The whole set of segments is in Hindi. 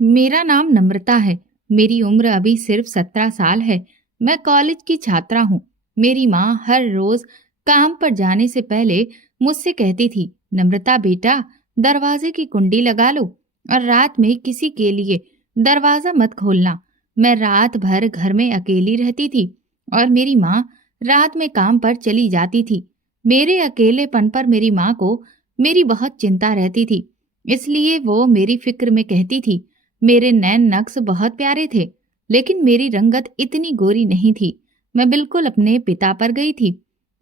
मेरा नाम नम्रता है। मेरी उम्र अभी सिर्फ 17 साल है। मैं कॉलेज की छात्रा हूँ। मेरी माँ हर रोज काम पर जाने से पहले मुझसे कहती थी, नम्रता बेटा, दरवाजे की कुंडी लगा लो और रात में किसी के लिए दरवाजा मत खोलना। मैं रात भर घर में अकेली रहती थी और मेरी माँ रात में काम पर चली जाती थी। मेरे अकेलेपन पर मेरी माँ को मेरी बहुत चिंता रहती थी, इसलिए वो मेरी फिक्र में कहती थी, मेरे नैन नक्श बहुत प्यारे थे, लेकिन मेरी रंगत इतनी गोरी नहीं थी। मैं बिल्कुल अपने पिता पर गई थी।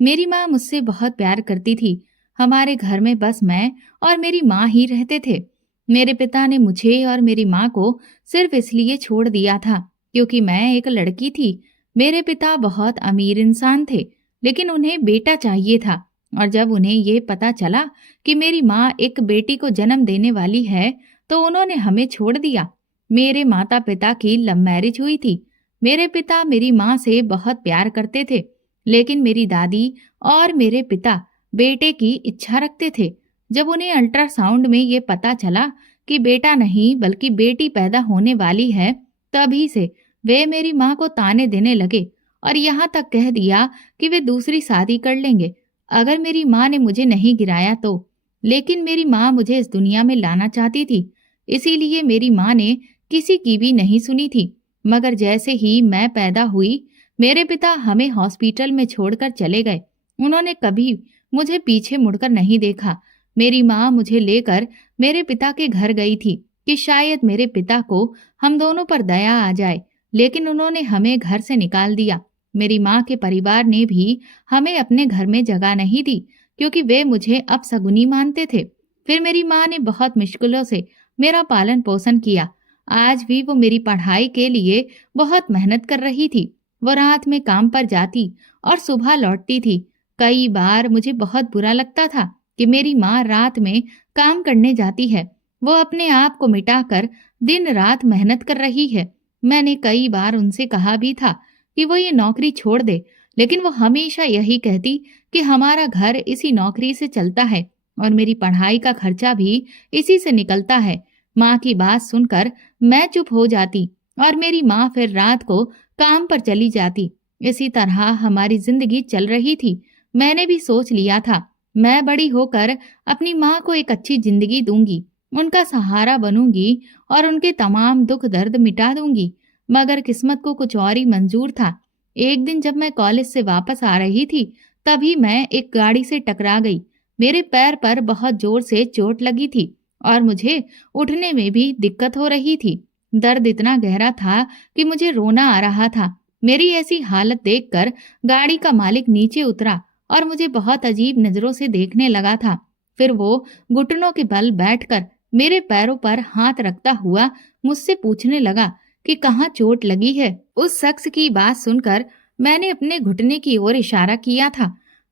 मेरी माँ मुझसे बहुत प्यार करती थी। हमारे घर में बस मैं और मेरी माँ ही रहते थे। मेरे पिता ने मुझे और मेरी माँ को सिर्फ इसलिए छोड़ दिया था क्योंकि मैं एक लड़की थी। मेरे पिता बहुत अमीर इंसान थे, लेकिन उन्हें बेटा चाहिए था। और जब उन्हें ये पता चला कि मेरी माँ एक बेटी को जन्म देने वाली है, तो उन्होंने हमें छोड़ दिया। मेरे माता पिता की लव मैरिज हुई थी। मेरे पिता मेरी माँ से बहुत प्यार करते थे, लेकिन मेरी दादी और मेरे पिता बेटे की इच्छा रखते थे। जब उन्हें अल्ट्रासाउंड में ये पता चला कि बेटा नहीं बल्कि बेटी पैदा होने वाली है, तभी से वे मेरी माँ को ताने देने लगे और यहाँ तक कह दिया कि वे दूसरी शादी कर लेंगे अगर मेरी माँ ने मुझे नहीं गिराया तो। लेकिन मेरी माँ मुझे इस दुनिया में लाना चाहती थी, इसीलिए मेरी माँ ने किसी की भी नहीं सुनी थी। मगर जैसे ही मैं पैदा हुई, मेरे पिता हमें हॉस्पिटल में छोड़कर चले गए। उन्होंने कभी मुझे पीछे मुड़कर नहीं देखा। मेरी माँ मुझे लेकर मेरे पिता के घर गई थी कि शायद मेरे पिता को हम दोनों पर दया आ जाए, लेकिन उन्होंने हमें घर से निकाल दिया। मेरी माँ के परिवार ने भी हमें अपने घर में जगह नहीं दी क्योंकि वे मुझे अपशगुनी मानते थे। फिर मेरी माँ ने बहुत मुश्किलों से मेरा पालन पोषण किया। आज भी वो मेरी पढ़ाई के लिए बहुत मेहनत कर रही थी। वो रात में काम पर जाती और सुबह लौटती थी। कई बार मुझे बहुत बुरा लगता था कि मेरी माँ रात में काम करने जाती है। वो अपने आप को मिटाकर दिन रात मेहनत कर रही है। मैंने कई बार उनसे कहा भी था कि वो ये नौकरी छोड़ दे, लेकिन वो हमेशा यही कहती कि हमारा घर इसी नौकरी से चलता है और मेरी पढ़ाई का खर्चा भी इसी से निकलता है। माँ की बात सुनकर मैं चुप हो जाती और मेरी माँ फिर रात को काम पर चली जाती। इसी तरह हमारी जिंदगी चल रही थी। मैंने भी सोच लिया था, मैं बड़ी होकर अपनी माँ को एक अच्छी जिंदगी दूंगी, उनका सहारा बनूंगी और उनके तमाम दुख दर्द मिटा दूंगी। मगर किस्मत को कुछ और ही मंजूर था। एक दिन जब मैं कॉलेज से वापस आ रही थी, तभी मैं एक गाड़ी से टकरा गई। मेरे पैर पर बहुत जोर से चोट लगी थी और मुझे उठने में भी दिक्कत हो रही थी। दर्द इतना गहरा था कि मुझे रोना आ रहा था। मेरी ऐसी हालत देखकर गाड़ी का मालिक नीचे उतरा और मुझे बहुत अजीब नजरों से देखने लगा था। फिर वो घुटनों के बल बैठकर मेरे पैरों पर हाथ रखता हुआ मुझसे पूछने लगा कि कहाँ चोट लगी है। उस शख्स की बात सुनकर मैंने अपने घुटने की ओर इशारा किया था।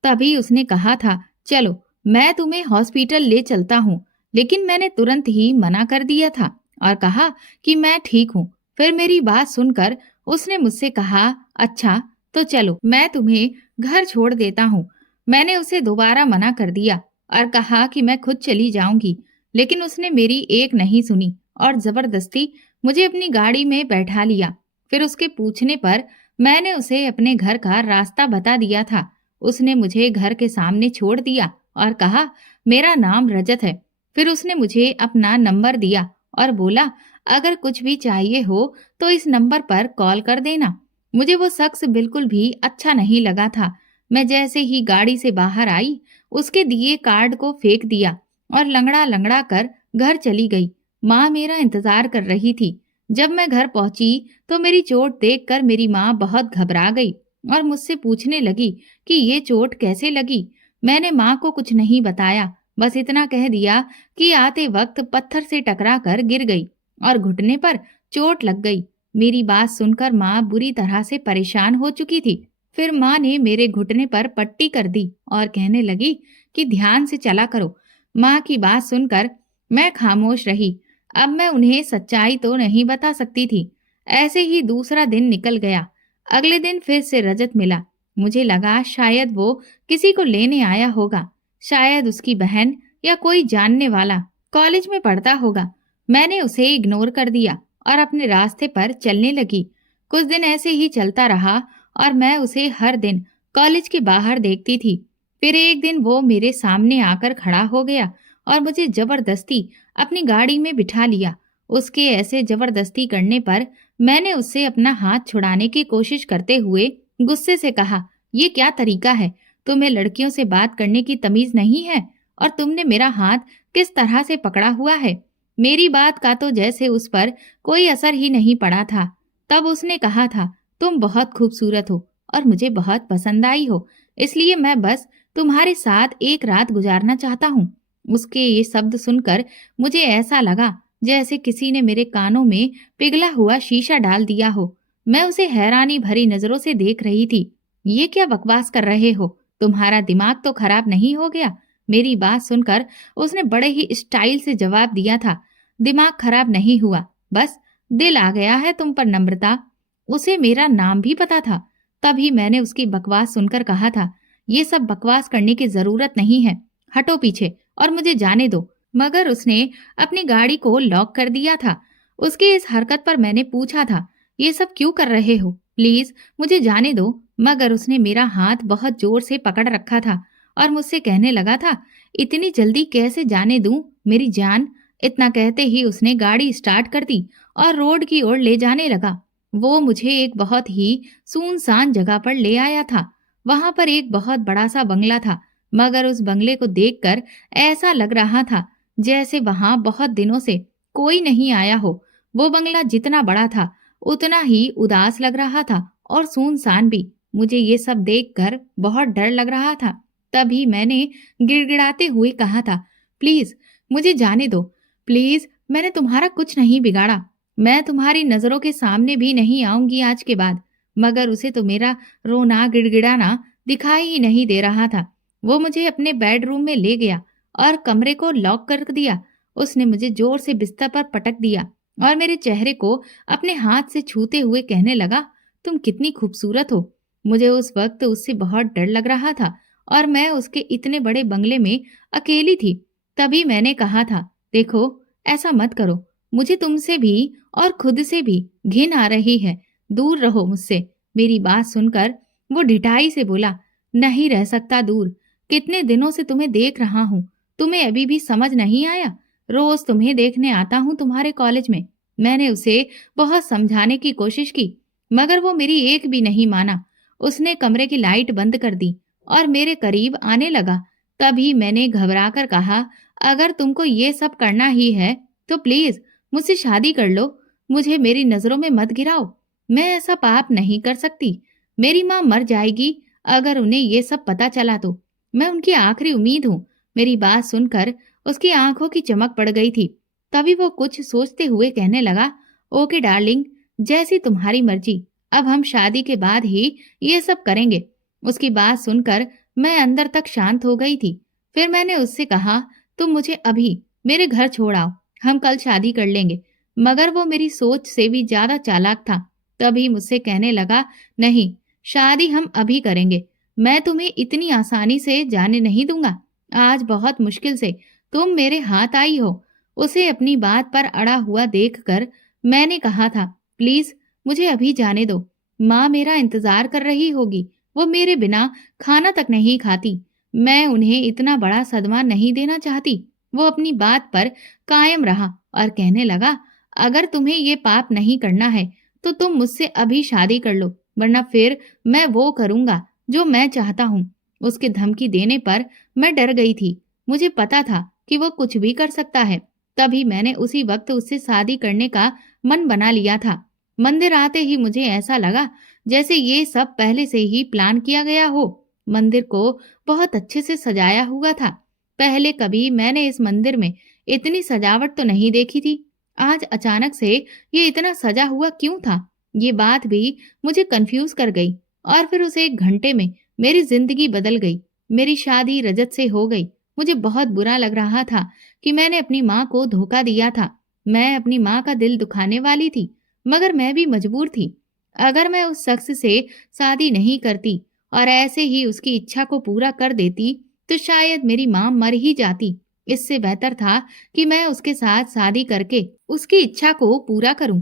तभी उसने कहा था, चलो मैं तुम्हें हॉस्पिटल ले चलता हूँ। लेकिन मैंने तुरंत ही मना कर दिया था और कहा कि मैं ठीक हूँ। फिर मेरी बात सुनकर उसने मुझसे कहा, अच्छा तो चलो मैं तुम्हें घर छोड़ देता हूँ। मैंने उसे दोबारा मना कर दिया और कहा कि मैं खुद चली जाऊंगी, लेकिन उसने मेरी एक नहीं सुनी और जबरदस्ती मुझे अपनी गाड़ी में बैठा लिया। फिर उसके पूछने पर मैंने उसे अपने घर का रास्ता बता दिया था। उसने मुझे घर के सामने छोड़ दिया और कहा, मेरा नाम रजत है। फिर उसने मुझे अपना नंबर दिया और बोला, अगर कुछ भी चाहिए हो तो इस नंबर पर कॉल कर देना। मुझे वो शख्स बिल्कुल भी अच्छा नहीं लगा था। मैं जैसे ही गाड़ी से बाहर आई, उसके दिए कार्ड को फेंक दिया और लंगड़ा लंगड़ा कर घर चली गई। माँ मेरा इंतजार कर रही थी। जब मैं घर पहुंची तो मेरी चोट देखकर मेरी माँ बहुत घबरा गई और मुझसे पूछने लगी कि ये चोट कैसे लगी। मैंने माँ को कुछ नहीं बताया, बस इतना कह दिया कि आते वक्त पत्थर से टकरा कर गिर गई और घुटने पर चोट लग गई। मेरी बात सुनकर माँ बुरी तरह से परेशान हो चुकी थी। फिर माँ ने मेरे घुटने पर पट्टी कर दी और कहने लगी कि ध्यान से चला करो। माँ की बात सुनकर मैं खामोश रही। अब मैं उन्हें सच्चाई तो नहीं बता सकती थी। ऐसे ही दूसरा दिन निकल गया। अगले दिन फिर से रजत मिला। मुझे लगा शायद वो किसी को लेने आया होगा, शायद उसकी बहन या कोई जानने वाला। कॉलेज में पढ़ता होगा। मैंने उसे इग्नोर कर दिया और अपने रास्ते पर चलने लगी। कुछ दिन ऐसे ही चलता रहा और मैं उसे हर दिन कॉलेज के बाहर देखती थी। फिर एक दिन वो मेरे सामने आकर खड़ा हो गया और मुझे जबरदस्ती अपनी गाड़ी में बिठा लिया। उसके ऐसे जबरदस्ती करने पर मैंने उससे अपना हाथ छुड़ाने की कोशिश करते हुए गुस्से से कहा, ये क्या तरीका है? तुम्हें लड़कियों से बात करने की तमीज नहीं है? और तुमने मेरा हाथ किस तरह से पकड़ा हुआ है? मेरी बात का तो जैसे उस पर कोई असर ही नहीं पड़ा था। तब उसने कहा था, तुम बहुत खूबसूरत हो और मुझे बहुत पसंद आई हो, इसलिए मैं बस तुम्हारे साथ एक रात गुजारना चाहता हूँ। उसके ये शब्द सुनकर मुझे ऐसा लगा जैसे किसी ने मेरे कानों में पिघला हुआ शीशा डाल दिया हो। मैं उसे हैरानी भरी नजरों से देख रही थी। ये क्या बकवास कर रहे हो? तुम्हारा दिमाग तो खराब नहीं हो गया? मेरी बात सुनकर उसने बड़े ही स्टाइल से जवाब दिया था, दिमाग खराब नहीं हुआ, बस दिल आ गया है तुम पर नम्रता। उसे मेरा नाम भी पता था। तभी मैंने उसकी बकवास सुनकर कहा था, ये सब बकवास करने की जरूरत नहीं है, हटो पीछे और मुझे जाने दो। मगर उसने अपनी गाड़ी को लॉक कर दिया था। उसकी इस हरकत पर मैंने पूछा था, ये सब क्यों कर रहे हो? प्लीज मुझे जाने दो। मगर उसने मेरा हाथ बहुत जोर से पकड़ रखा था और मुझसे कहने लगा था, इतनी जल्दी कैसे जाने दूं मेरी जान? इतना कहते ही उसने गाड़ी स्टार्ट कर दी और रोड की ओर ले जाने लगा। वो मुझे एक बहुत ही सुनसान जगह पर ले आया था। वहां पर एक बहुत बड़ा सा बंगला था, मगर उस बंगले को देखकर ऐसा लग रहा था जैसे वहां बहुत दिनों से कोई नहीं आया हो। वो बंगला जितना बड़ा था उतना ही उदास लग रहा था और सुनसान भी। मुझे ये सब देखकर बहुत डर लग रहा था। तभी मैंने गिड़गिड़ाते हुए कहा था, प्लीज मुझे जाने दो, प्लीज मैंने तुम्हारा कुछ नहीं बिगाड़ा, मैं तुम्हारी नजरों के सामने भी नहीं आऊंगी आज के बाद। मगर उसे तो मेरा रोना गिड़गिड़ाना दिखाई ही नहीं दे रहा था। वो मुझे अपने बेडरूम में ले गया और कमरे को लॉक कर दिया। उसने मुझे जोर से बिस्तर पर पटक दिया और मेरे चेहरे को अपने हाथ से छूते हुए कहने लगा, तुम कितनी खूबसूरत हो। मुझे उस वक्त उससे बहुत डर लग रहा था और मैं उसके इतने बड़े बंगले में अकेली थी। तभी मैंने कहा था, देखो ऐसा मत करो, मुझे तुमसे भी और खुद से भी घिन आ रही है, दूर रहो मुझसे। मेरी बात सुनकर वो ढिठाई से बोला, नहीं रह सकता दूर, कितने दिनों से तुम्हें देख रहा हूँ, तुम्हें अभी भी समझ नहीं आया? रोज तुम्हें देखने आता हूँ तुम्हारे कॉलेज में। मैंने उसे बहुत समझाने की कोशिश की, मगर वो मेरी एक भी नहीं माना। उसने कमरे की लाइट बंद कर दी और मेरे करीब आने लगा। तभी मैंने घबराकर कहा, अगर तुमको ये सब करना ही है तो प्लीज मुझसे शादी कर लो, मुझे मेरी नजरों में मत गिराओ। मैं ऐसा पाप नहीं कर सकती। मेरी माँ मर जाएगी अगर उन्हें ये सब पता चला तो। मैं उनकी आखिरी उम्मीद हूँ। मेरी बात सुनकर उसकी आंखों की चमक पड़ गई थी। तभी वो कुछ सोचते हुए कहने लगा, ओके डार्लिंग, जैसी तुम्हारी मर्जी, अब हम शादी के बाद ही ये सब करेंगे। उसकी बात सुनकर मैं अंदर तक शांत हो गई थी। फिर मैंने उससे कहा, तुम मुझे अभी मेरे घर छोड़ आओ, हम कल शादी कर लेंगे। मगर वो मेरी सोच से भी ज्यादा चालाक था। तभी मुझसे कहने लगा, नहीं, शादी हम अभी करेंगे, मैं तुम्हें इतनी आसानी से जाने नहीं दूंगा। आज बहुत मुश्किल से तुम मेरे हाथ आई हो। उसे अपनी बात पर अड़ा हुआ देखकर मैंने कहा था, प्लीज मुझे अभी जाने दो, माँ मेरा इंतजार कर रही होगी, वो मेरे बिना खाना तक नहीं खाती। मैं उन्हें इतना बड़ा सदमा नहीं देना चाहती। वो अपनी बात पर कायम रहा और कहने लगा, अगर तुम्हें ये पाप नहीं करना है तो तुम मुझसे अभी शादी कर लो, वरना फिर मैं वो करूंगा जो मैं चाहता हूँ। उसके धमकी देने पर मैं डर गई थी। मुझे पता था कि वो कुछ भी कर सकता है। तभी मैंने उसी वक्त उससे शादी करने का मन बना लिया था। मंदिर आते ही मुझे ऐसा लगा जैसे ये सब पहले से ही प्लान किया गया हो। मंदिर को बहुत अच्छे से सजाया हुआ था। पहले कभी मैंने इस मंदिर में इतनी सजावट तो नहीं देखी थी। आज अचानक से ये इतना सजा हुआ क्यों था? ये बात भी मुझे कंफ्यूज कर गई। और फिर उस एक घंटे में मेरी जिंदगी बदल गई। मेरी शादी रजत से हो गई। मुझे बहुत बुरा लग रहा था कि मैंने अपनी माँ को धोखा दिया था। मैं अपनी माँ का दिल दुखाने वाली थी, मगर मैं भी मजबूर थी। अगर मैं उस शख्स से शादी नहीं करती और ऐसे ही उसकी इच्छा को पूरा कर देती तो शायद मेरी माँ मर ही जाती। इससे बेहतर था कि मैं उसके साथ शादी करके उसकी इच्छा को पूरा करूं।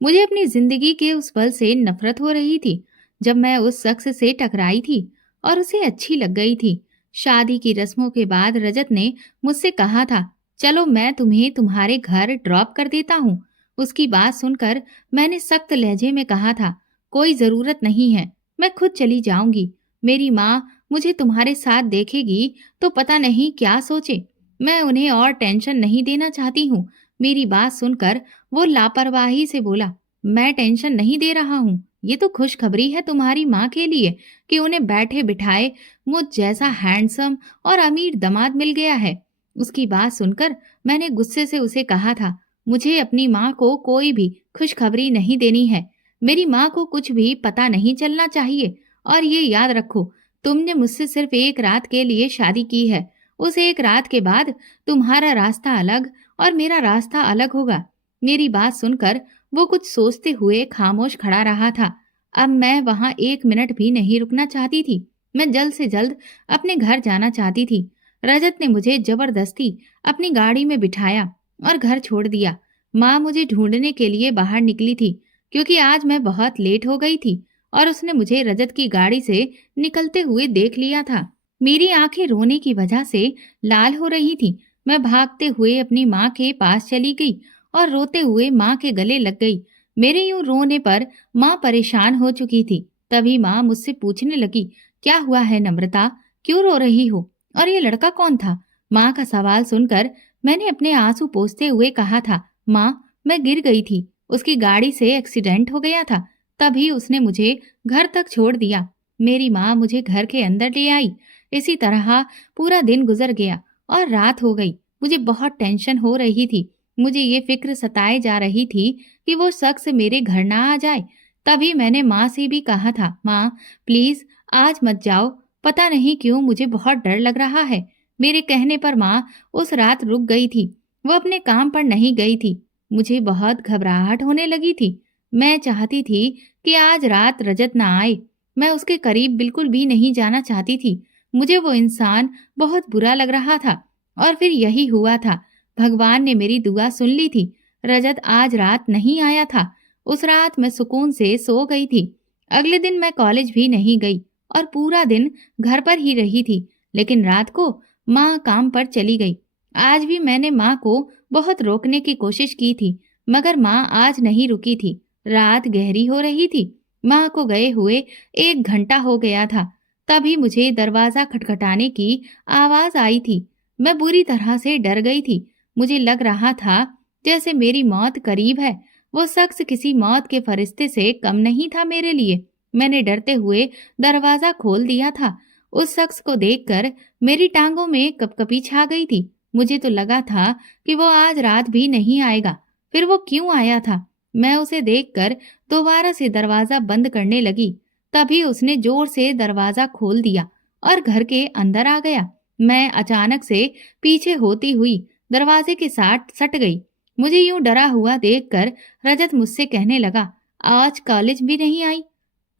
मुझे अपनी जिंदगी के उस पल से नफरत हो रही थी जब मैं उस शख्स से टकराई थी और उसे अच्छी लग गई थी। शादी की रस्मों के बाद रजत ने मुझसे कहा था, चलो मैं तुम्हें तुम्हारे घर ड्रॉप कर देता हूँ। उसकी बात सुनकर मैंने सख्त लहजे में कहा था, कोई जरूरत नहीं है, मैं खुद चली जाऊंगी। मेरी माँ मुझे तुम्हारे साथ देखेगी तो पता नहीं क्या सोचे। मैं उन्हें और टेंशन नहीं देना चाहती हूँ। मेरी बात सुनकर वो लापरवाही से बोला, मैं टेंशन नहीं दे रहा हूँ। ये तो खुशखबरी है तुम्हारी माँ के लिए कि उन्हें बैठे बिठाए मुझ जैसा हैंडसम और अमीर दामाद मिल गया है। उसकी बात सुनकर मैंने गुस्से से उसे कहा था, मुझे अपनी माँ को कोई भी खुशखबरी नहीं देनी है। मेरी माँ को कुछ भी पता नहीं चलना चाहिए। और ये याद रखो, तुमने मुझसे सिर्फ एक रात के लिए शादी की है। उस एक रात के बाद तुम्हारा रास्ता अलग और मेरा रास्ता अलग होगा। मेरी बात सुनकर वो कुछ सोचते हुए खामोश खड़ा रहा था। अब मैं वहां 1 मिनट भी नहीं रुकना चाहती थी। मैं जल्द से जल्द अपने घर जाना चाहती थी। रजत ने मुझे जबरदस्ती अपनी गाड़ी में बिठाया और घर छोड़ दिया। माँ मुझे ढूंढने के लिए बाहर निकली थी क्योंकि आज मैं बहुत लेट हो गई थी और उसने मुझे रजत की गाड़ी से निकलते हुए देख लिया था। मेरी आंखें रोने की वजह से लाल हो रही थी। मैं भागते हुए अपनी माँ के पास चली गई और रोते हुए माँ के गले लग गई। मेरे यूं रोने पर माँ परेशान हो चुकी थी। तभी माँ मुझसे पूछने लगी, क्या हुआ है नम्रता, क्यों रो रही हो? और ये लड़का कौन था? माँ का सवाल सुनकर मैंने अपने आंसू पोंछते हुए कहा था, माँ मैं गिर गई थी, उसकी गाड़ी से एक्सीडेंट हो गया था, तभी उसने मुझे घर तक छोड़ दिया। मेरी माँ मुझे घर के अंदर ले आई। इसी तरह पूरा दिन गुजर गया और रात हो गई। मुझे बहुत टेंशन हो रही थी। मुझे ये फिक्र सताए जा रही थी कि वो शख्स मेरे घर ना आ जाए। तभी मैंने माँ से भी कहा था, माँ प्लीज आज मत जाओ, पता नहीं क्यों मुझे बहुत डर लग रहा है। मेरे कहने पर माँ उस रात रुक गई थी। वो अपने काम पर नहीं गई थी। मुझे बहुत घबराहट होने लगी थी। मैं चाहती थी कि आज रात रजत ना आए। मैं उसके करीब बिल्कुल भी नहीं जाना चाहती थी। मुझे वो इंसान बहुत बुरा लग रहा था। और फिर यही हुआ था। भगवान ने मेरी दुआ सुन ली थी। रजत आज रात नहीं आया था। उस रात मैं सुकून से सो गई थी। अगले दिन मैं कॉलेज भी नहीं गई और पूरा दिन घर पर ही रही थी। लेकिन रात को माँ काम पर चली गई। आज भी मैंने माँ को बहुत रोकने की कोशिश की थी, मगर माँ आज नहीं रुकी थी। रात गहरी हो रही थी। माँ को गए हुए 1 घंटा हो गया था। तभी मुझे दरवाजा खटखटाने की आवाज आई थी। मैं बुरी तरह से डर गई थी। मुझे लग रहा था जैसे मेरी मौत करीब है। वो शख्स किसी मौत के फरिश्ते से कम नहीं था मेरे लिए। मैंने डरते हुए दरवाजा खोल दिया था। उस शख्स को देखकर मेरी टांगों में कपकपी छा गई थी। मुझे तो लगा था कि वो आज रात भी नहीं आएगा। फिर वो क्यों आया था? मैं उसे देखकर दोबारा से दरवाजा बंद करने लगी। तभी उसने जोर से दरवाजा खोल दिया और घर के अंदर आ गया। मैं अचानक से पीछे होती हुई दरवाजे के साथ सट गई। मुझे यूं डरा हुआ देखकर रजत मुझसे कहने लगा, आज कॉलेज भी नहीं आई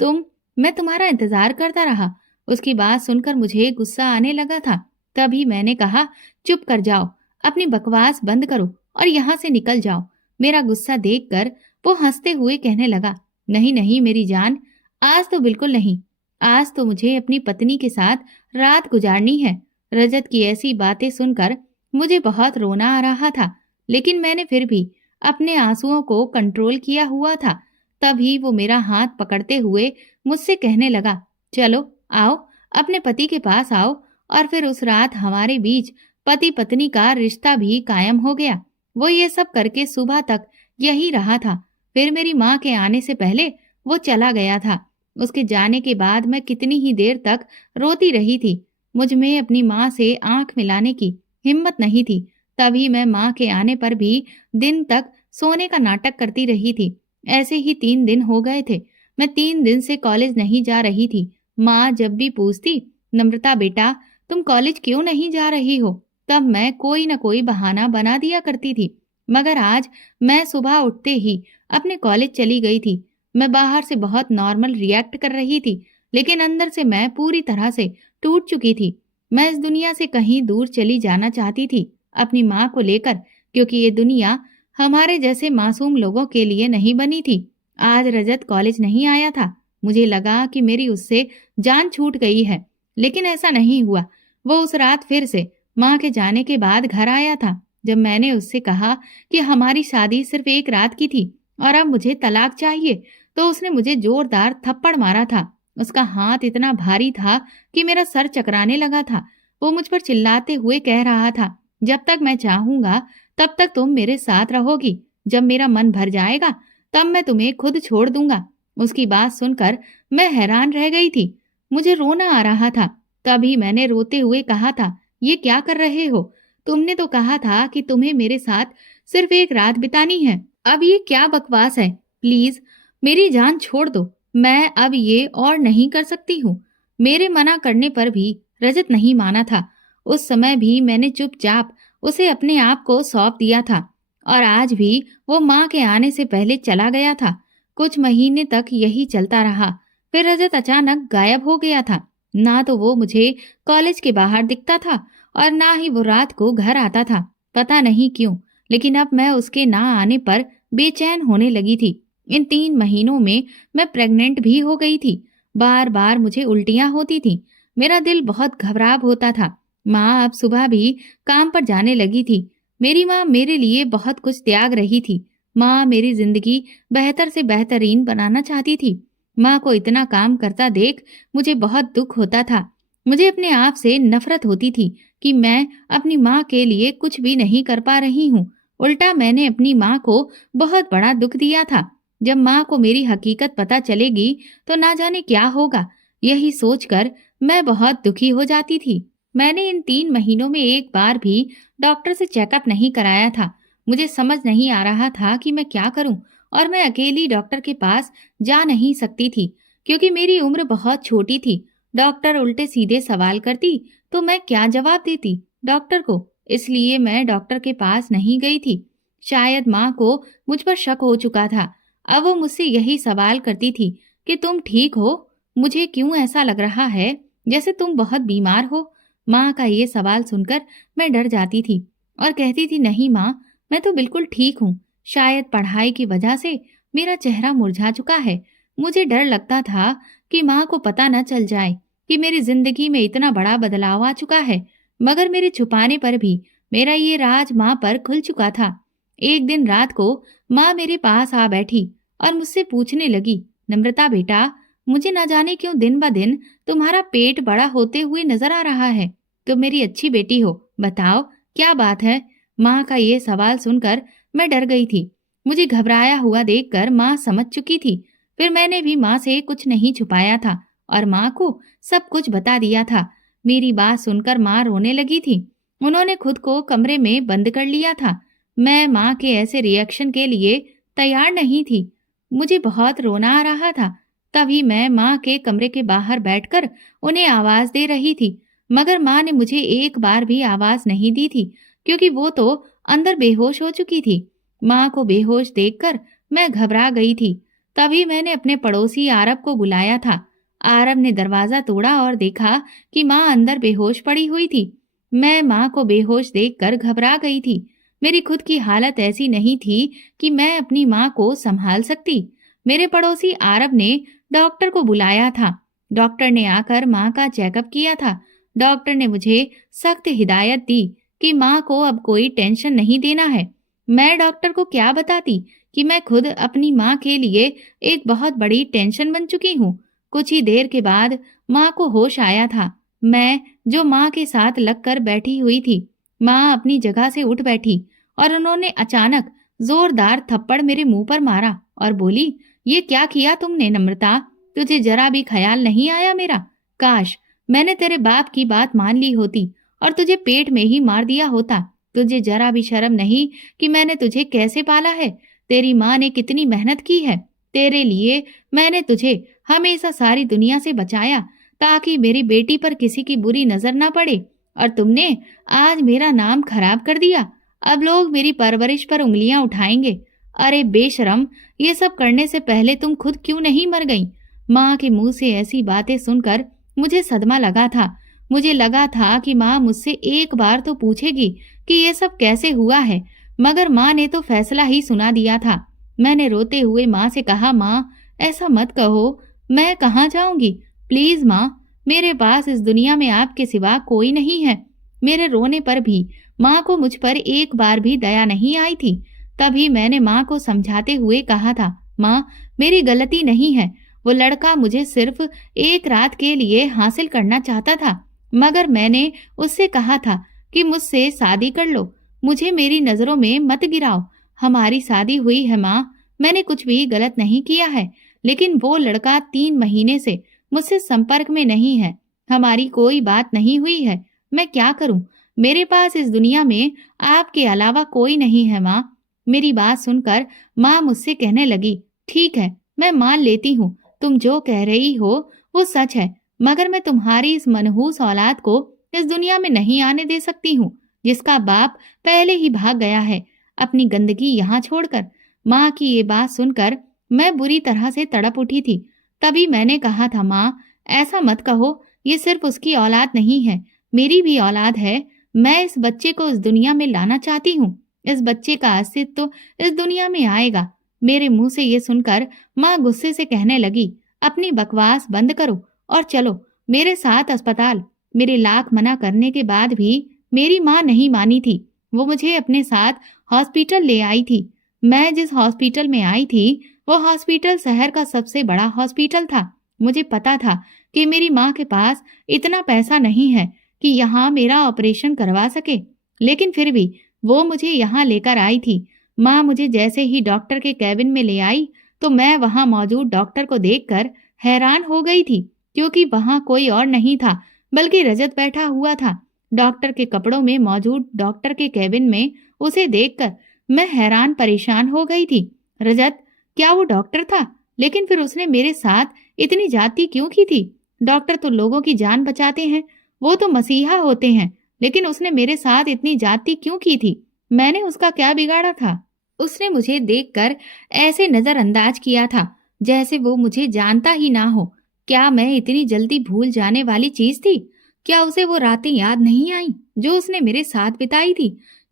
तुम? मैं तुम्हारा इंतजार करता रहा। उसकी बात सुनकर मुझे गुस्सा आने लगा था। तभी मैंने कहा, चुप कर जाओ, अपनी बकवास बंद करो और यहाँ से निकल जाओ। मेरा गुस्सा देखकर वो हंसते हुए कहने लगा, नहीं नहीं मेरी जान, आज तो बिल्कुल नहीं। आज तो मुझे अपनी पत्नी के साथ रात गुजारनी है। रजत की ऐसी बातें सुनकर मुझे बहुत रोना आ रहा था, लेकिन मैंने फिर भी अपने आंसुओं को कंट्रोल किया हुआ था। तभी वो मेरा हाथ पकड़ते हुए मुझसे कहने लगा, चलो आओ, अपने पति के पास आओ। और फिर उस रात हमारे बीच पति पत्नी का रिश्ता भी कायम हो गया। वो ये सब करके सुबह तक यही रहा था। फिर मेरी माँ के आने से पहले वो चला गया था। उसके जाने के बाद मैं कितनी ही देर तक रोती रही थी। मुझ में अपनी माँ से आंख मिलाने की हिम्मत नहीं थी। तभी मैं माँ के आने पर भी दिन तक सोने का नाटक करती रही थी। ऐसे ही 3 दिन हो गए थे। मैं 3 दिन से कॉलेज नहीं जा रही थी। माँ जब भी पूछती, नम्रता बेटा तुम कॉलेज क्यों नहीं जा रही हो, तब मैं कोई न कोई बहाना बना दिया करती थी। मगर आज मैं सुबह उठते ही अपने कॉलेज चली गई थी। मैं बाहर से बहुत नॉर्मल रिएक्ट कर रही थी, लेकिन अंदर से मैं पूरी तरह से टूट चुकी थी। मैं इस दुनिया से कहीं दूर चली जाना चाहती थी। अपनी माँ को लेकर, क्योंकि ये दुनिया हमारे जैसे मासूम लोगों के लिए नहीं बनी थी। आज रजत कॉलेज नहीं आया था। मुझे लगा कि मेरी उससे जान छूट गई है, लेकिन ऐसा नहीं हुआ। वो उस रात फिर से माँ के जाने के बाद घर आया था। जब मैंने उससे कहा कि हमारी शादी सिर्फ एक रात की थी और अब मुझे तलाक चाहिए, तो उसने मुझे जोरदार थप्पड़ मारा था। उसका हाथ इतना भारी था कि मेरा सर चकराने लगा था। वो मुझ पर चिल्लाते हुए कह रहा था, जब तक मैं चाहूंगा तब तक तुम मेरे साथ रहोगी। जब मेरा मन भर जाएगा तब मैं तुम्हें खुद छोड़ दूंगा। उसकी बात सुनकर मैं हैरान रह गई थी। मुझे रोना आ रहा था। तभी मैंने रोते हुए कहा था, ये क्या कर रहे हो? तुमने तो कहा था कि तुम्हें मेरे साथ सिर्फ एक रात बितानी है। अब ये क्या बकवास है? प्लीज मेरी जान छोड़ दो। मैं अब ये और नहीं कर सकती हूँ। मेरे मना करने पर भी रजत नहीं माना था। उस समय भी मैंने चुपचाप उसे अपने आप को सौंप दिया था और आज भी वो माँ के आने से पहले चला गया था। कुछ महीने तक यही चलता रहा। फिर रजत अचानक गायब हो गया था। ना तो वो मुझे कॉलेज के बाहर दिखता था और ना ही वो रात को घर आता था। पता नहीं क्यों, लेकिन अब मैं उसके ना आने पर बेचैन होने लगी थी। इन 3 महीनों में मैं प्रेग्नेंट भी हो गई थी। बार बार मुझे उल्टियां होती थी। मेरा दिल बहुत घबराव होता था। माँ अब सुबह भी काम पर जाने लगी थी। मेरी माँ मेरे लिए बहुत कुछ त्याग रही थी। माँ मेरी जिंदगी बेहतर से बेहतरीन बनाना चाहती थी। माँ को इतना काम करता देख मुझे बहुत दुख होता था। मुझे अपने आप से नफरत होती थी कि मैं अपनी माँ के लिए कुछ भी नहीं कर पा रही हूँ। उल्टा मैंने अपनी माँ को बहुत बड़ा दुख दिया था। जब माँ को मेरी हकीकत पता चलेगी तो ना जाने क्या होगा। यही सोचकर मैं बहुत दुखी हो जाती थी। मैंने इन 3 महीनों में एक बार भी डॉक्टर से चेकअप नहीं कराया था। मुझे समझ नहीं आ रहा था कि मैं क्या करूं और मैं अकेली डॉक्टर के पास जा नहीं सकती थी क्योंकि मेरी उम्र बहुत छोटी थी। डॉक्टर उल्टे सीधे सवाल करती तो मैं क्या जवाब देती डॉक्टर को। इसलिए मैं डॉक्टर के पास नहीं गई थी। शायद माँ को मुझ पर शक हो चुका था। अब वो मुझसे यही सवाल करती थी कि तुम ठीक हो? मुझे क्यों ऐसा लग रहा है जैसे तुम बहुत बीमार हो? माँ का ये सवाल सुनकर मैं डर जाती थी और कहती थी, नहीं माँ, मैं तो बिल्कुल ठीक हूँ। शायद पढ़ाई की वजह से मेरा चेहरा मुरझा चुका है। मुझे डर लगता था कि माँ को पता न चल जाए कि मेरी जिंदगी में इतना बड़ा बदलाव आ चुका है। मगर मेरे छुपाने पर भी मेरा ये राज माँ पर खुल चुका था। एक दिन रात को माँ मेरे पास आ बैठी और मुझसे पूछने लगी, नम्रता बेटा, मुझे न जाने क्यों दिन ब दिन तुम्हारा पेट बड़ा होते हुए नजर आ रहा है। तुम मेरी अच्छी बेटी हो, बताओ क्या बात है? माँ का ये सवाल सुनकर मैं डर गई थी। मुझे घबराया हुआ देखकर माँ समझ चुकी थी। फिर मैंने भी माँ से कुछ नहीं छुपाया था और माँ को सब कुछ बता दिया था। मेरी बात सुनकर माँ रोने लगी थी। उन्होंने खुद को कमरे में बंद कर लिया था। मैं माँ के ऐसे रिएक्शन के लिए तैयार नहीं थी। मुझे बहुत रोना आ रहा था। तभी मैं माँ के कमरे के बाहर बैठकर उन्हें आवाज दे रही थी, मगर माँ ने मुझे एक बार भी आवाज नहीं दी थी क्योंकि वो तो अंदर बेहोश हो चुकी थी। माँ को बेहोश देखकर मैं घबरा गई थी। तभी मैंने अपने पड़ोसी आरब को बुलाया था। आरब ने दरवाजा तोड़ा और देखा कि माँ अंदर बेहोश पड़ी हुई थी। मैं माँ को बेहोश देखकर घबरा गई थी। मेरी खुद की हालत ऐसी नहीं थी कि मैं अपनी माँ को संभाल सकती। मेरे पड़ोसी आरब ने डॉक्टर को बुलाया था। डॉक्टर ने आकर माँ का चेकअप किया था। डॉक्टर ने मुझे सख्त हिदायत दी कि माँ को अब कोई टेंशन नहीं देना है। मैं डॉक्टर को क्या बताती कि मैं खुद अपनी माँ के लिए एक बहुत बड़ी टेंशन बन चुकी हूँ। कुछ ही देर के बाद माँ को होश आया था। मैं जो माँ के साथ लगकर बैठी हुई थी, माँ अपनी जगह से उठ बैठी और उन्होंने अचानक जोरदार थप्पड़ मेरे मुंह पर मारा और बोली, ये क्या किया तुमने नम्रता? तुझे जरा भी ख्याल नहीं आया मेरा? काश मैंने तेरे बाप की बात मान ली होती और तुझे पेट में ही मार दिया होता। तुझे जरा भी शर्म नहीं कि मैंने तुझे कैसे पाला है। तेरी माँ ने कितनी मेहनत की है तेरे लिए। मैंने तुझे हमेशा सारी दुनिया से बचाया ताकि मेरी बेटी पर किसी की बुरी नजर ना पड़े, और तुमने आज मेरा नाम खराब कर दिया। अब लोग मेरी परवरिश पर उंगलियां उठाएंगे। अरे बेशरम, ये सब करने से पहले तुम खुद क्यों नहीं मर गई? माँ के मुंह से ऐसी बातें सुनकर मुझे सदमा लगा था। मुझे लगा था कि माँ मुझसे एक बार तो पूछेगी कि ये सब कैसे हुआ है, मगर माँ ने तो फैसला ही सुना दिया था। मैंने रोते हुए माँ से कहा, माँ ऐसा मत कहो, मैं कहाँ जाऊंगी? प्लीज माँ, मेरे पास इस दुनिया में आपके सिवा कोई नहीं है। मेरे रोने पर भी माँ को मुझ पर एक बार भी दया नहीं आई थी। तभी मैंने माँ को समझाते हुए कहा था, माँ मेरी गलती नहीं है, वो लड़का मुझे सिर्फ एक रात के लिए हासिल करना चाहता था, मगर मैंने उससे कहा था कि मुझसे शादी कर लो, मुझे मेरी नजरों में मत गिराओ। हमारी शादी हुई है माँ, मैंने कुछ भी गलत नहीं किया है, लेकिन वो लड़का 3 महीने से मुझसे संपर्क में नहीं है, हमारी कोई बात नहीं हुई है। मैं क्या करूं? मेरे पास इस दुनिया में आपके अलावा कोई नहीं है माँ। मेरी बात सुनकर माँ मुझसे कहने लगी, ठीक है, मैं मान लेती हूँ, तुम जो कह रही हो वो सच है, मगर मैं तुम्हारी इस मनहूस औलाद को इस दुनिया में नहीं आने दे सकती हूँ, जिसका बाप पहले ही भाग गया है अपनी गंदगी यहाँ छोड़कर। माँ की ये बात सुनकर मैं बुरी तरह से तड़प उठी थी। तभी मैंने कहा था, माँ ऐसा मत कहो, ये सिर्फ उसकी औलाद नहीं है, मेरी भी औलाद है। मैं इस बच्चे को इस दुनिया में लाना चाहती हूँ, इस बच्चे का अस्तित्व इस दुनिया में आएगा। मेरे मुंह से ये सुनकर माँ गुस्से से कहने लगी, अपनी बकवास बंद करो और चलो मेरे साथ अस्पताल। मेरे लाख मना करने के बाद भी मेरी माँ नहीं मानी थी। वो मुझे अपने साथ हॉस्पिटल ले आई थी। मैं जिस हॉस्पिटल में आई थी वो हॉस्पिटल शहर का सबसे बड़ा हॉस्पिटल था। मुझे पता था कि मेरी माँ के पास इतना पैसा नहीं है कि यहाँ मेरा ऑपरेशन करवा सके, लेकिन फिर भी वो मुझे यहाँ लेकर आई थी। माँ मुझे जैसे ही डॉक्टर के कैबिन में ले आई तो मैं वहां मौजूद डॉक्टर को देखकर हैरान हो गई थी, क्योंकि वहां कोई और नहीं था बल्कि रजत बैठा हुआ था। डॉक्टर के कपड़ों में मौजूद डॉक्टर के कैबिन में उसे देखकर मैं हैरान परेशान हो गई थी। रजत, क्या वो डॉक्टर था? लेकिन फिर उसने मेरे साथ इतनी ज्यादती क्यों की थी? डॉक्टर तो लोगों की जान बचाते हैं, वो तो मसीहा होते हैं, लेकिन उसने मेरे साथ इतनी ज्यादती क्यों की थी? मैंने उसका क्या बिगाड़ा था? उसने मुझे देखकर ऐसे नजरअंदाज किया था जैसे वो मुझे जानता ही ना हो। क्या मैं इतनी जल्दी भूल जाने वाली चीज थी? क्या उसे वो रातें याद नहीं आई जो उसने मेरे साथ बिताई थी?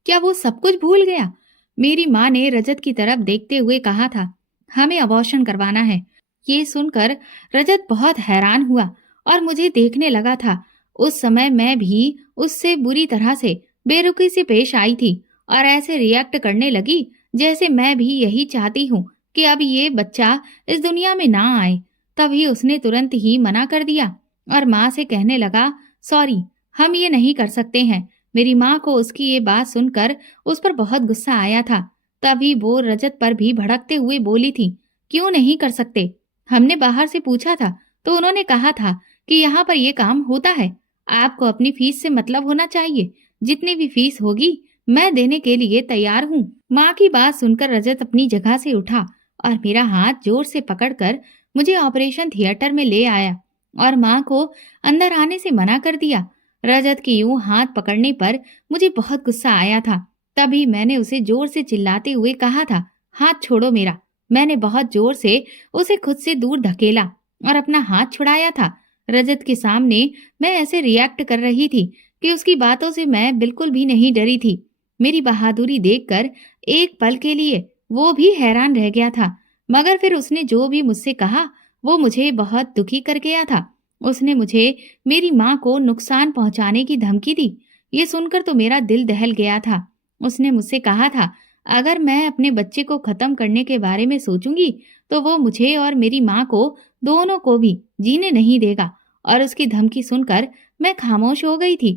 क्या वो सब कुछ भूल गया? मेरी माँ ने रजत की तरफ देखते हुए कहा था, हमें अबॉर्शन करवाना है। ये सुनकर रजत बहुत हैरान हुआ और मुझे देखने लगा था। उस समय मैं भी उससे बुरी तरह से बेरुखी से पेश आई थी और ऐसे रिएक्ट करने लगी जैसे मैं भी यही चाहती हूँ कि अब ये बच्चा इस दुनिया में ना आए। तभी उसने तुरंत ही मना कर दिया और माँ से कहने लगा, सॉरी, हम ये नहीं कर सकते हैं। मेरी माँ को उसकी ये बात सुनकर उस पर बहुत गुस्सा आया था। तभी वो रजत पर भी भड़कते हुए बोली थी, क्यों नहीं कर सकते? हमने बाहर से पूछा था तो उन्होंने कहा था कि यहाँ पर ये काम होता है। आपको अपनी फीस से मतलब होना चाहिए, जितनी भी फीस होगी मैं देने के लिए तैयार हूँ। माँ की बात सुनकर रजत अपनी जगह से उठा और मेरा हाथ जोर से पकड़कर मुझे ऑपरेशन थिएटर में ले आया और माँ को अंदर आने से मना कर दिया। रजत के यूं हाथ पकड़ने पर मुझे बहुत गुस्सा आया था। तभी मैंने उसे जोर से चिल्लाते हुए कहा था, हाथ छोड़ो मेरा। मैंने बहुत जोर से उसे खुद से दूर धकेला और अपना हाथ छुड़ाया था। रजत के सामने मैं ऐसे रिएक्ट कर रही थी कि उसकी बातों से मैं बिल्कुल भी नहीं डरी थी। मेरी बहादुरी देखकर एक पल के लिए वो भी हैरान रह गया था, मगर फिर उसने जो भी मुझसे कहा वो मुझे बहुत दुखी कर गया था। उसने मुझे मेरी माँ को नुकसान पहुंचाने की धमकी दी। ये सुनकर तो मेरा दिल दहल गया था। उसने मुझसे कहा था, अगर मैं अपने बच्चे को खत्म करने के बारे में सोचूंगी तो वो मुझे और मेरी माँ को दोनों को भी जीने नहीं देगा। और उसकी धमकी सुनकर मैं खामोश हो गई थी।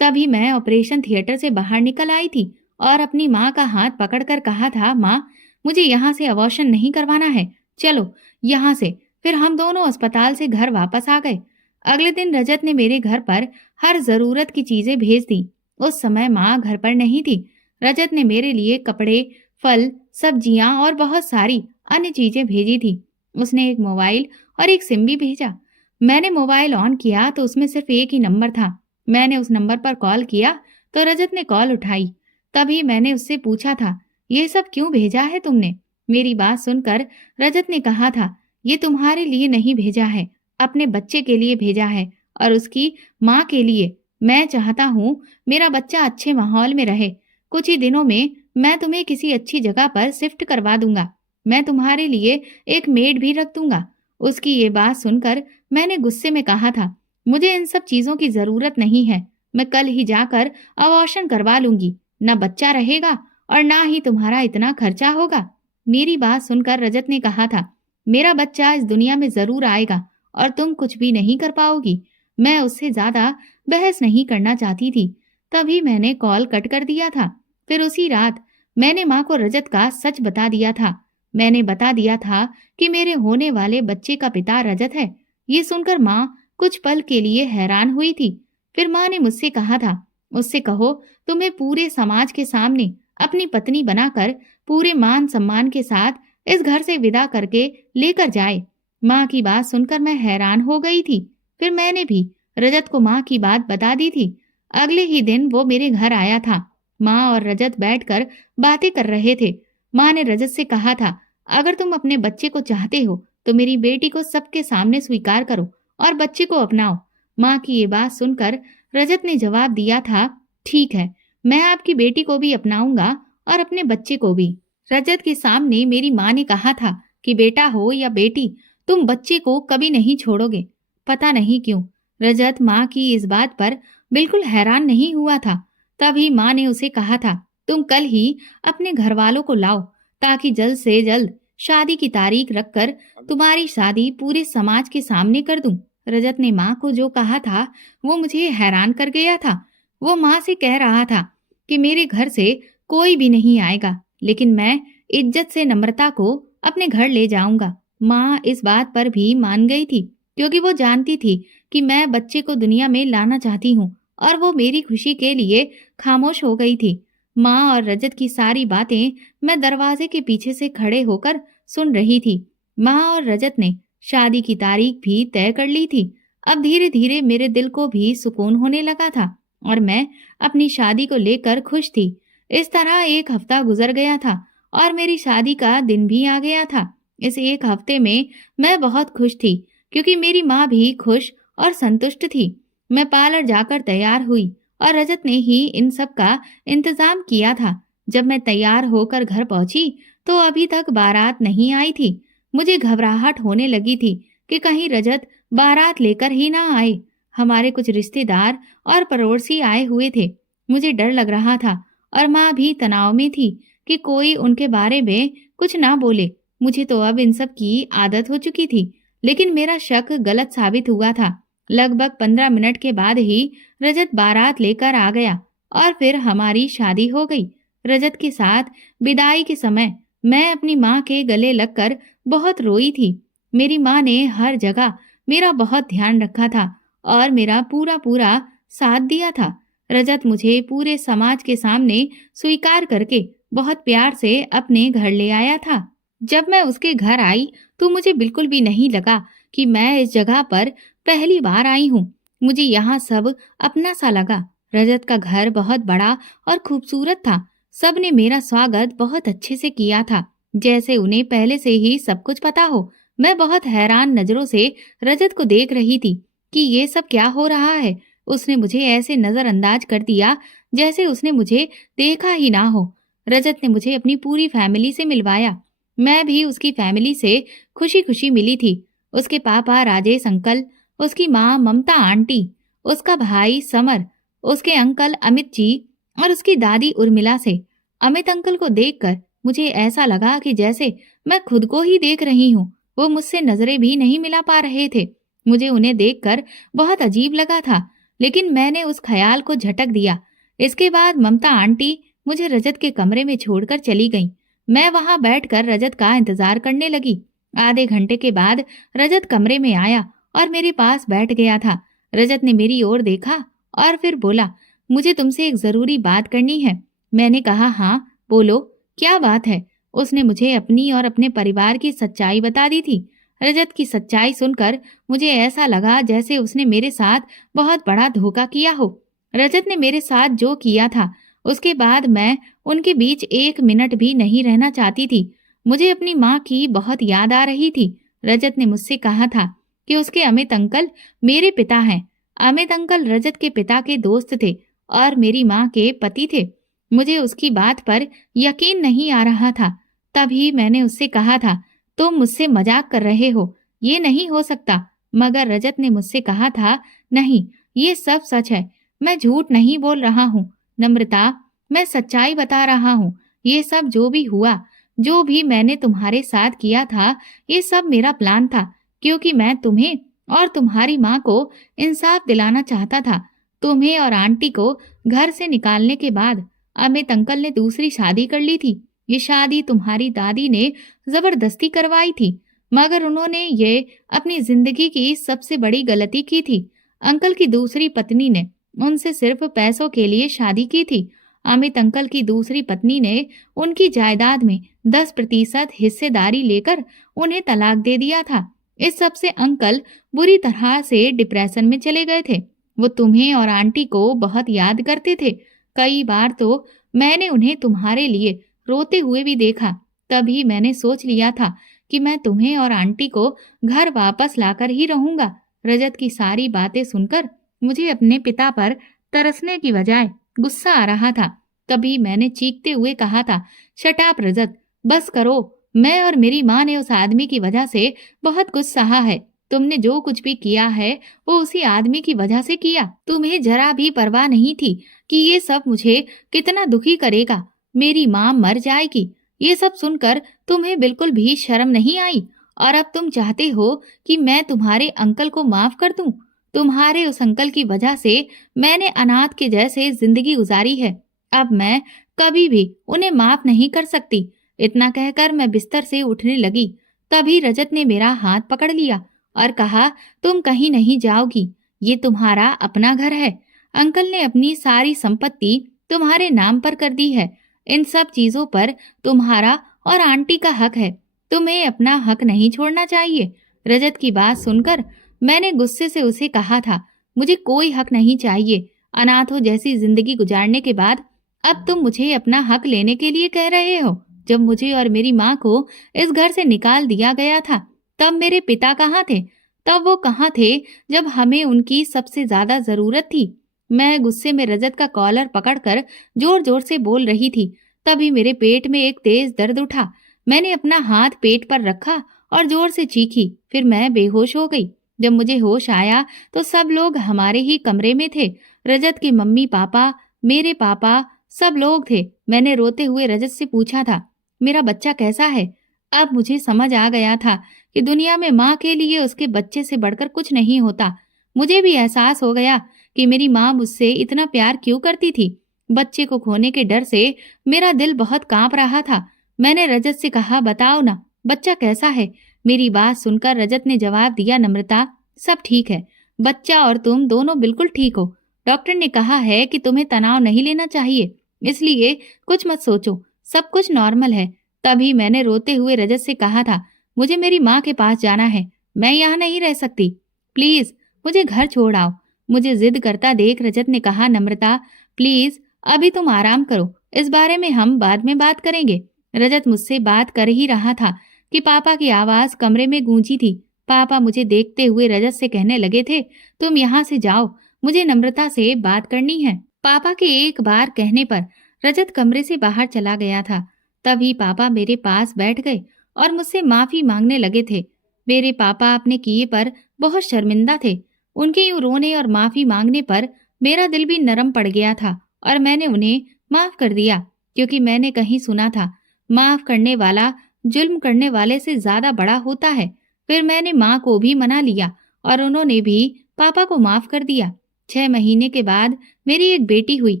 तभी मैं ऑपरेशन थिएटर से बाहर निकल आई थी और अपनी माँ का हाथ पकड़कर कहा था, माँ मुझे यहाँ से अबॉर्शन नहीं करवाना है, चलो यहाँ से। फिर हम दोनों अस्पताल से घर वापस आ गए। अगले दिन रजत ने मेरे घर पर हर जरूरत की चीजें भेज दी। उस समय माँ घर पर नहीं थी। रजत ने मेरे लिए कपड़े, फल, सब्जियां और बहुत सारी अन्य चीजें भेजी थी। उसने एक मोबाइल और एक सिम भी भेजा। मैंने मोबाइल ऑन किया तो उसमें सिर्फ एक ही नंबर था। मैंने उस नंबर पर कॉल किया तो रजत ने कॉल उठाई। तभी मैंने उससे पूछा था, ये सब क्यों भेजा है तुमने? मेरी बात सुनकर रजत ने कहा था, ये तुम्हारे लिए नहीं भेजा है, अपने बच्चे के लिए भेजा है और उसकी माँ के लिए। मैं चाहता हूँ मेरा बच्चा अच्छे माहौल में रहे। कुछ ही दिनों में मैं तुम्हें किसी अच्छी जगह पर शिफ्ट करवा दूंगा। मैं तुम्हारे लिए एक मेड भी रख दूंगा। उसकी ये बात सुनकर मैंने गुस्से में कहा था, मुझे इन सब चीजों की जरूरत नहीं है। मैं कल ही जाकर अबॉर्शन करवा लूंगी। न बच्चा रहेगा और ना ही तुम्हारा इतना खर्चा होगा। मेरी बात सुनकर रजत ने कहा था, मेरा बच्चा इस दुनिया में जरूर आएगा और तुम कुछ भी नहीं कर पाओगी। मैं उससे ज्यादा बहस नहीं करना चाहती थी। तभी मैंने कॉल कट कर दिया था। फिर उसी रात मैंने माँ को रजत का सच बता दिया था। मैंने बता दिया था कि मेरे होने वाले बच्चे का पिता रजत है। ये सुनकर माँ कुछ पल के लिए हैरान हुई थी। फिर माँ ने मुझसे कहा था, उससे कहो तुम्हें पूरे समाज के सामने अपनी पत्नी बनाकर पूरे मान सम्मान के साथ इस घर से विदा करके लेकर जाए। माँ की बात सुनकर मैं हैरान हो गई थी। फिर मैंने भी रजत को माँ की बात बता दी थी। अगले ही दिन वो मेरे घर आया था। माँ और रजत बैठकर बातें कर रहे थे। माँ ने रजत से कहा था, अगर तुम अपने बच्चे को चाहते हो तो मेरी बेटी को सबके सामने स्वीकार करो और बच्चे को अपनाओ। माँ की ये बात सुनकर रजत ने जवाब दिया था, ठीक है, मैं आपकी बेटी को भी अपनाऊंगा और अपने बच्चे को भी। रजत के सामने मेरी माँ ने कहा था कि बेटा हो या बेटी, तुम बच्चे को कभी नहीं छोड़ोगे। पता नहीं क्यों रजत माँ की इस बात पर बिल्कुल हैरान नहीं हुआ था। तभी माँ ने उसे कहा था, तुम कल ही अपने घर वालों को लाओ ताकि जल्द से जल्द शादी की तारीख रखकर तुम्हारी शादी पूरे समाज के सामने कर दूं। रजत ने माँ को जो कहा था वो मुझे हैरान कर गया था। वो माँ से कह रहा था कि मेरे घर से कोई भी नहीं आएगा, लेकिन मैं इज्जत से नम्रता को अपने घर ले जाऊंगा। माँ इस बात पर भी मान गई थी क्योंकि वो जानती थी कि मैं बच्चे को दुनिया में लाना चाहती हूँ और वो मेरी खुशी के लिए खामोश हो गई थी। माँ और रजत की सारी बातें मैं दरवाजे के पीछे से खड़े होकर सुन रही थी। माँ और रजत ने शादी की तारीख भी तय कर ली थी। अब धीरे धीरे मेरे दिल को भी सुकून होने लगा था और मैं अपनी शादी को लेकर खुश थी। इस तरह एक हफ्ता गुजर गया था और मेरी शादी का दिन भी आ गया था। इस एक हफ्ते में मैं बहुत खुश थी क्योंकि मेरी माँ भी खुश और संतुष्ट थी। मैं पार्लर जाकर तैयार हुई और रजत ने ही इन सब का इंतजाम किया था। जब मैं तैयार होकर घर पहुंची तो अभी तक बारात नहीं आई थी। मुझे घबराहट होने लगी थी कि कहीं रजत बारात लेकर ही ना आए। हमारे कुछ रिश्तेदार और पड़ोसी आए हुए थे। मुझे डर लग रहा था और माँ भी तनाव में थी कि कोई उनके बारे में कुछ ना बोले। मुझे तो अब इन सब की आदत हो चुकी थी, लेकिन मेरा शक गलत साबित हुआ था। लगभग 15 मिनट के बाद ही रजत बारात लेकर आ गया और फिर हमारी शादी हो गई। रजत के साथ विदाई के समय मैं अपनी माँ के गले लगकर बहुत रोई थी। मेरी माँ ने हर जगह मेरा बहुत ध्यान रखा था और मेरा पूरा पूरा साथ दिया था। रजत मुझे पूरे समाज के सामने स्वीकार करके बहुत प्यार से अपने घर ले आया था। जब मैं उसके घर आई तो मुझे बिल्कुल भी नहीं लगा कि मैं इस जगह पर पहली बार आई हूँ। मुझे यहाँ सब अपना सा लगा। रजत का घर बहुत बड़ा और खूबसूरत था। सबने मेरा स्वागत बहुत अच्छे से किया था, जैसे उन्हें पहले से ही सब कुछ पता हो। मैं बहुत हैरान नजरों से रजत को देख रही थी कि ये सब क्या हो रहा है। उसने मुझे ऐसे नजरअंदाज कर दिया जैसे उसने मुझे देखा ही ना हो। रजत ने मुझे अपनी पूरी फैमिली से मिलवाया। मैं भी उसकी फैमिली से खुशी खुशी मिली थी। उसके पापा राजेश अंकल, उसकी माँ ममता आंटी, उसका भाई समर, उसके अंकल अमित जी और उसकी दादी उर्मिला से। अमित अंकल को देखकर मुझे ऐसा लगा कि जैसे मैं खुद को ही देख रही हूँ। वो मुझसे नजरें भी नहीं मिला पा रहे थे। मुझे उन्हें देखकर बहुत अजीब लगा था, लेकिन मैंने उस ख्याल को झटक दिया। इसके बाद ममता आंटी मुझे रजत के कमरे में छोड़कर चली गई। मैं वहां बैठकर रजत का इंतजार करने लगी। आधे घंटे के बाद रजत कमरे में आया और मेरे पास बैठ गया था। रजत ने मेरी ओर देखा और फिर बोला, मुझे तुमसे एक जरूरी बात करनी है। मैंने कहा, हाँ बोलो, क्या बात है। उसने मुझे अपनी और अपने परिवार की सच्चाई बता दी थी। रजत की सच्चाई सुनकर मुझे ऐसा लगा जैसे उसने मेरे साथ बहुत बड़ा धोखा किया हो। रजत ने मेरे साथ जो किया था उसके बाद मैं उनके बीच 1 मिनट भी नहीं रहना चाहती थी। मुझे अपनी माँ की बहुत याद आ रही थी। रजत ने मुझसे कहा था कि उसके अमित अंकल मेरे पिता हैं। अमित अंकल रजत के पिता के दोस्त थे और मेरी माँ के पति थे। मुझे उसकी बात पर यकीन नहीं आ रहा था। तभी मैंने उससे कहा था, तुम मुझसे मजाक कर रहे हो, ये नहीं हो सकता। मगर रजत ने मुझसे कहा था, नहीं, ये सब सच है, मैं झूठ नहीं बोल रहा हूँ। नम्रता, मैं सच्चाई बता रहा हूँ। ये सब जो भी हुआ, जो भी मैंने तुम्हारे साथ किया था, ये सब मेरा प्लान था, क्योंकि मैं तुम्हें और तुम्हारी माँ को इंसाफ दिलाना चाहता था। तुम्हें और आंटी को घर से निकालने के बाद अमित अंकल ने दूसरी शादी कर ली थी। ये शादी तुम्हारी दादी ने जबरदस्ती करवाई थी, मगर उन्होंने ये अपनी जिंदगी की सबसे बड़ी गलती की थी। अंकल की दूसरी पत्नी ने उनसे सिर्फ पैसों के लिए शादी की थी। अमित अंकल की दूसरी पत्नी ने उनकी जायदाद में 10% हिस्सेदारी लेकर उन्हें तलाक दे दिया था। इस सब से अंकल बुरी तरह से डिप्रेशन में चले गए थे। वो तुम्हें और आंटी को बहुत याद करते थे। कई बार तो मैंने उन्हें तुम्हारे लिए रोते हुए भी देखा। तभी मैंने सोच लिया था कि मैं तुम्हें और आंटी को घर वापस लाकर ही रहूंगा। रजत की सारी बातें सुनकर मुझे अपने पिता पर तरसने की बजाय गुस्सा आ रहा था। तभी मैंने चीखते हुए कहा था, शट अप रजत, बस करो। मैं और मेरी माँ ने उस आदमी की वजह से बहुत कुछ सहा है। तुमने जो कुछ भी किया है वो उसी आदमी की वजह से किया। तुम्हें जरा भी परवाह नहीं थी कि ये सब मुझे कितना दुखी करेगा। मेरी माँ मर जाएगी, ये सब सुनकर तुम्हें बिल्कुल भी शर्म नहीं आई। और अब तुम चाहते हो कि मैं तुम्हारे अंकल को माफ कर दूं। तुम्हारे उस अंकल की वजह से मैंने अनाथ के जैसे जिंदगी गुजारी है। अब मैं कभी भी उन्हें माफ नहीं कर सकती। इतना कहकर मैं बिस्तर से उठने लगी। तभी रजत ने मेरा हाथ पकड़ लिया और कहा, तुम कहीं नहीं जाओगी, ये तुम्हारा अपना घर है। अंकल ने अपनी सारी संपत्ति तुम्हारे नाम पर कर दी है। इन सब चीजों पर तुम्हारा और आंटी का हक है। तुम्हें अपना हक नहीं छोड़ना चाहिए। रजत की बात सुनकर मैंने गुस्से से उसे कहा था, मुझे कोई हक नहीं चाहिए। अनाथों जैसी जिंदगी गुजारने के बाद अब तुम मुझे अपना हक लेने के लिए कह रहे हो। जब मुझे और मेरी माँ को इस घर से निकाल दिया गया था, तब मेरे पिता कहाँ थे? तब वो कहाँ थे जब हमें उनकी सबसे ज्यादा जरूरत थी? मैं गुस्से में रजत का कॉलर पकड़कर जोर जोर से बोल रही थी। तभी मेरे पेट में एक तेज दर्द उठा। मैंने अपना हाथ पेट पर रखा और जोर से चीखी। फिर मैं बेहोश हो गई। जब मुझे होश आया तो सब लोग हमारे ही कमरे में थे। रजत के मम्मी पापा, मेरे पापा, सब लोग थे। मैंने रोते हुए रजत से पूछा था, मेरा बच्चा कैसा है? अब मुझे समझ आ गया था कि दुनिया में माँ के लिए उसके बच्चे से बढ़कर कुछ नहीं होता। मुझे भी एहसास हो गया कि मेरी माँ मुझसे इतना प्यार क्यों करती थी। बच्चे को खोने के डर से मेरा दिल बहुत कांप रहा था। मैंने रजत से कहा, बताओ ना, बच्चा कैसा है? मेरी बात सुनकर रजत ने जवाब दिया, नम्रता, सब ठीक है। बच्चा और तुम दोनों बिल्कुल ठीक हो। डॉक्टर ने कहा है कि तुम्हें तनाव नहीं लेना चाहिए, इसलिए कुछ मत सोचो, सब कुछ नॉर्मल है। तभी मैंने रोते हुए रजत से कहा था, मुझे मेरी माँ के पास जाना है, मैं यहाँ नहीं रह सकती, प्लीज मुझे घर छोड़ आओ। मुझे जिद करता देख रजत ने कहा, नम्रता प्लीज अभी तुम आराम करो, इस बारे में हम बाद में बात करेंगे। रजत मुझसे बात कर ही रहा था कि पापा की आवाज कमरे में गूंजी थी। पापा मुझे देखते हुए रजत से कहने लगे थे, तुम यहाँ से जाओ, मुझे नम्रता से बात करनी है। पापा के एक बार कहने पर रजत कमरे से बाहर चला गया था। तभी पापा मेरे पास बैठ गए और मुझसे माफी मांगने लगे थे। मेरे पापा अपने किए पर बहुत शर्मिंदा थे। उनके यूं रोने और माफी मांगने पर मेरा दिल भी नरम पड़ गया था और मैंने उन्हें माफ कर दिया, क्योंकि मैंने कहीं सुना था, माफ करने वाला जुल्म करने वाले से ज्यादा बड़ा होता है। फिर मैंने माँ को भी मना लिया और उन्होंने भी पापा को माफ कर दिया। 6 महीने के बाद मेरी एक बेटी हुई।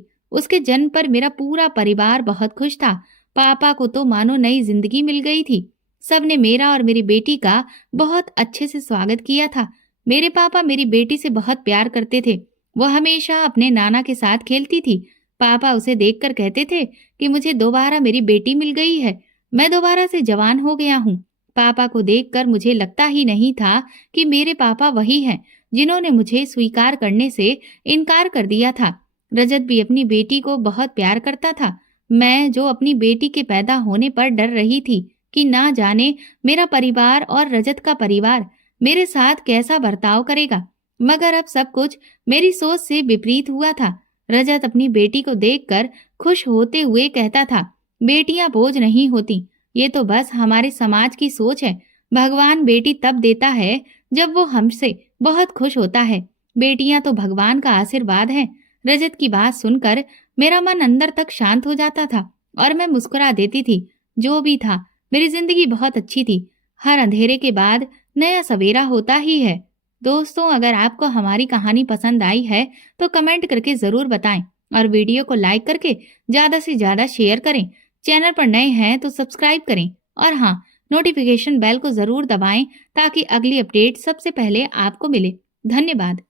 उसके जन्म पर मेरा पूरा परिवार बहुत खुश था। पापा को तो मानो नई जिंदगी मिल गई थी। सबने मेरा और मेरी बेटी का बहुत अच्छे से स्वागत किया था। मेरे पापा मेरी बेटी से बहुत प्यार करते थे। वो हमेशा अपने नाना के साथ खेलती थी। पापा उसे देखकर कहते थे कि मुझे दोबारा मेरी बेटी मिल गई है, मैं दोबारा से जवान हो गया हूँ। पापा को देखकर मुझे लगता ही नहीं था कि मेरे पापा वही हैं जिन्होंने मुझे स्वीकार करने से इनकार कर दिया था। रजत भी अपनी बेटी को बहुत प्यार करता था। मैं जो अपनी बेटी के पैदा होने पर डर रही थी कि ना जाने मेरा परिवार और रजत का परिवार मेरे साथ कैसा बर्ताव करेगा, मगर अब सब कुछ मेरी सोच से विपरीत हुआ था। रजत अपनी बेटी को देखकर खुश होते हुए कहता था, बेटियां बोझ नहीं होती, ये तो बस हमारे समाज की सोच है। भगवान बेटी तब देता है जब वो हमसे बहुत खुश होता है। बेटियां तो भगवान का आशीर्वाद है। रजत की बात सुनकर मेरा मन अंदर तक शांत हो जाता था और मैं मुस्कुरा देती थी। जो भी था, मेरी जिंदगी बहुत अच्छी थी। हर अंधेरे के बाद नया सवेरा होता ही है। दोस्तों, अगर आपको हमारी कहानी पसंद आई है तो कमेंट करके ज़रूर बताएं और वीडियो को लाइक करके ज़्यादा से ज़्यादा शेयर करें। चैनल पर नए हैं तो सब्सक्राइब करें और हाँ, नोटिफिकेशन बेल को ज़रूर दबाएं ताकि अगली अपडेट सबसे पहले आपको मिले। धन्यवाद।